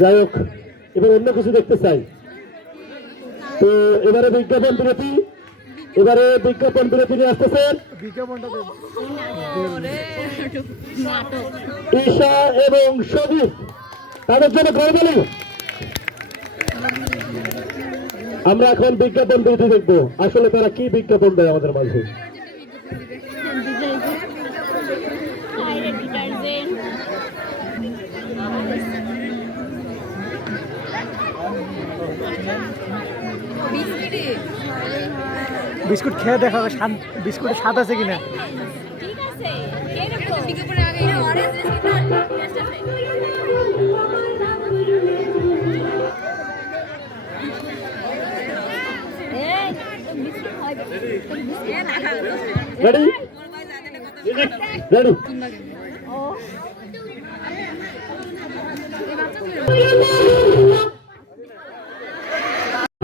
যাই হোক, এবার অন্য কিছু দেখতে চাই। তো এবারে বিজ্ঞাপন বিরতি। এবারে বিজ্ঞাপন বিরতি নিয়ে আসতেছেন ঈশা এবং সবুজ তাদের জন্য গর্বলি আমরা এখন বিজ্ঞাপন বিরতি দেখব। আসলে তারা কি বিজ্ঞাপন দেয় আমাদের মাঝে? বিস্কুট খেয়ে দেখা স্বাদ বিস্কুটের স্বাদ আছে কিনা? ঠিক আছে